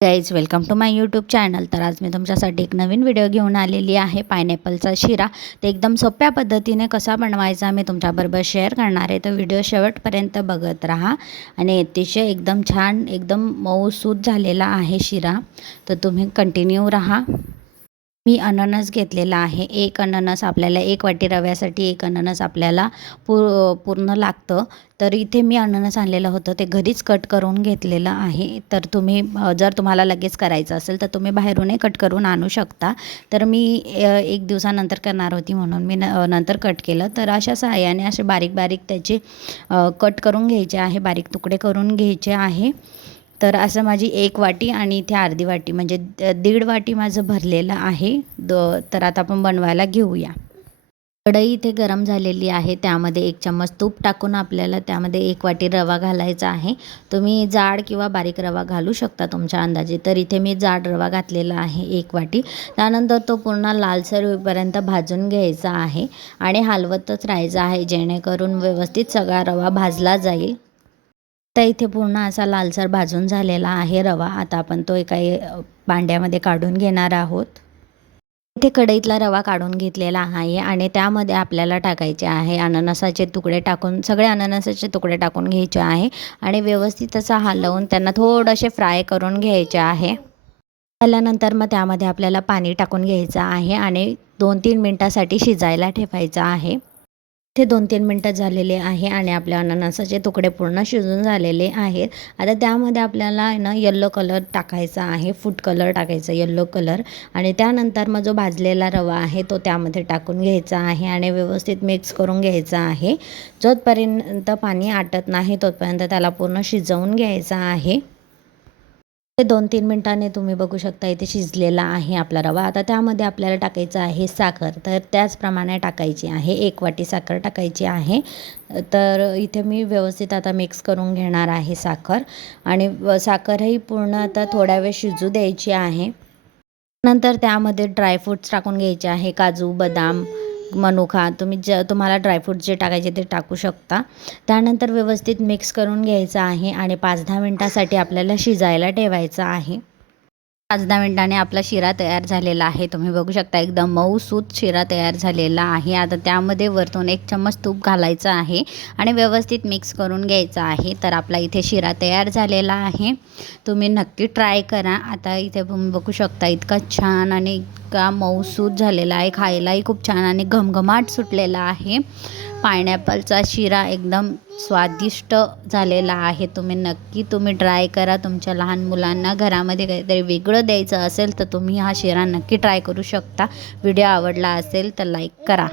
Guys welcome to my YouTube channel. तर आज मी तुमच्यासाठी एक नवीन व्हिडिओ घेऊन आलेली आहे। पायनॅपलचा शिरा ते एकदम सोप्या पद्धतीने कसा बनवायचा मी तुमच्याबरोबर शेअर करणार आहे। तर व्हिडिओ शेवटपर्यंत बघत राहा आणि अतिशय एकदम छान एकदम मऊसूत झालेला आहे शिरा, तर तुम्ही कंटिन्यू राहा। मी अननस घेतलेला आहे। एक अननस आपल्याला एक वाटी रव्यासाठी एक अननस आपल्याला पूर्ण लागतं। तर इथे मी अननस आणलेलं होतं, ते घरीच कट करून घेतलेलं आहे। तर तुम्ही जर तुम्हाला लगेच करायचं असेल तर तुम्ही बाहेरूनही कट करून आणू शकता। तर मी एक दिवसानंतर करणार होती म्हणून मी नंतर कट केलं। तर अशा सहाय्याने असे बारीक बारीक त्याचे कट करून घ्यायचे आहे, बारीक तुकडे करून घ्यायचे आहे। तर असं माझी एक वाटी आणि इथे अर्धी वाटी म्हणजे दीड वाटी माझं भरलेलं आहे। तर आता आपण बनवायला घेऊया। कढई इथे गरम झालेली आहे, त्यामध्ये एक चम्मच तूप टाकून आपल्याला त्यामध्ये एक वाटी रवा घालायचा आहे। तुम्ही जाड किंवा बारीक रवा घालू शकता तुमच्या अंदाजे। तर इथे मी जाड रवा घातलेला आहे एक वाटी। त्यानंतर तो पूर्ण लालसर होईपर्यंत भाजून घ्यायचा आहे आणि हलवतच राहायचा आहे, जेणेकरून व्यवस्थित सगळा रवा भाजला जाईल। तर इथे पूर्ण असा लालसर भाजून झालेला आहे रवा। आता आपण तो एका भांड्यामध्ये काढून घेणार आहोत। इथे कढईतला रवा काढून घेतलेला आहे आणि त्यामध्ये आपल्याला टाकायचे आहे अननसाचे तुकडे टाकून, सगळे अननसाचे तुकडे टाकून घ्यायचे आहे आणि व्यवस्थित असा हलवून त्यांना थोडेसे फ्राय करून घ्यायचे आहे। झाल्यानंतर मग त्यामध्ये आपल्याला पाणी टाकून घ्यायचं आहे आणि 2-3 मिनटासाठी शिजायला ठेवायचं आहे। इथे 2-3 मिनटं झालेले आहे आणि आपल्या अननसाचे तुकडे पूर्ण शिजून झालेले आहेत। आता त्यामध्ये आपल्याला ना येलो कलर टाकायचा आहे, फूड कलर टाकायचा येलो कलर, आणि त्यानंतर मग जो भाजलेला रवा आहे तो त्यामध्ये टाकून घ्यायचा आहे आणि व्यवस्थित मिक्स करून घ्यायचा आहे। जोपर्यंत पाणी आटत नाही तोपर्यंत त्याला पूर्ण शिजवून घ्यायचा आहे। 2-3 मिनटांनी तुम्ही बघू शकता इथे शिजलेला आहे आपला रवा। आता त्यामध्ये आपल्याला टाकायचं आहे साखर, तर त्याचप्रमाणे टाकायची आहे, एक वाटी साखर टाकायची आहे। तर इथे मी व्यवस्थित आता मिक्स करून घेणार आहे साखर आणि साखरही पूर्ण आता थोडा वेळ शिजू द्यायची आहे। नंतर त्यामध्ये ड्रायफ्रूट्स टाकून घ्यायचे आहे, काजू, बदाम, मनुका, तुम्ही तुम्हाला ड्रायफ्रूट जे टाकायचे ते टाकू शकता। त्यानंतर व्यवस्थित मिक्स करून घ्यायचं आहे आणि 5-10 मिनटासाठी आपल्याला शिजायला ठेवायचं आहे। 5-10 मिनिटांनी आपला शिरा तयार झालेला आहे। तुम्ही बघू शकता एकदम मऊसूत शिरा तयार झालेला आहे। आता त्यामध्ये वरतून 1 चम्मच तूप घालायचं आहे आणि व्यवस्थित मिक्स करून घ्यायचं आहे। तर आपला इथे शिरा तयार झालेला आहे, तुम्ही नक्की ट्राय करा। आता इथे तुम्ही बघू शकता इतका छान आणि इतका मऊसूत झालेला आहे, खायलाही खूप छान आणि घमघमाट सुटलेला आहे। पायनॅपलचा शिरा एकदम स्वादिष्ट झालेला आहे। तुम्ही ट्राय करा। तुमच्या लहान मुलांना घरामध्ये काहीतरी वेगळं द्यायचं असेल तर तुम्ही हा शिरा नक्की ट्राय करू शकता। व्हिडिओ आवडला असेल तर लाईक करा।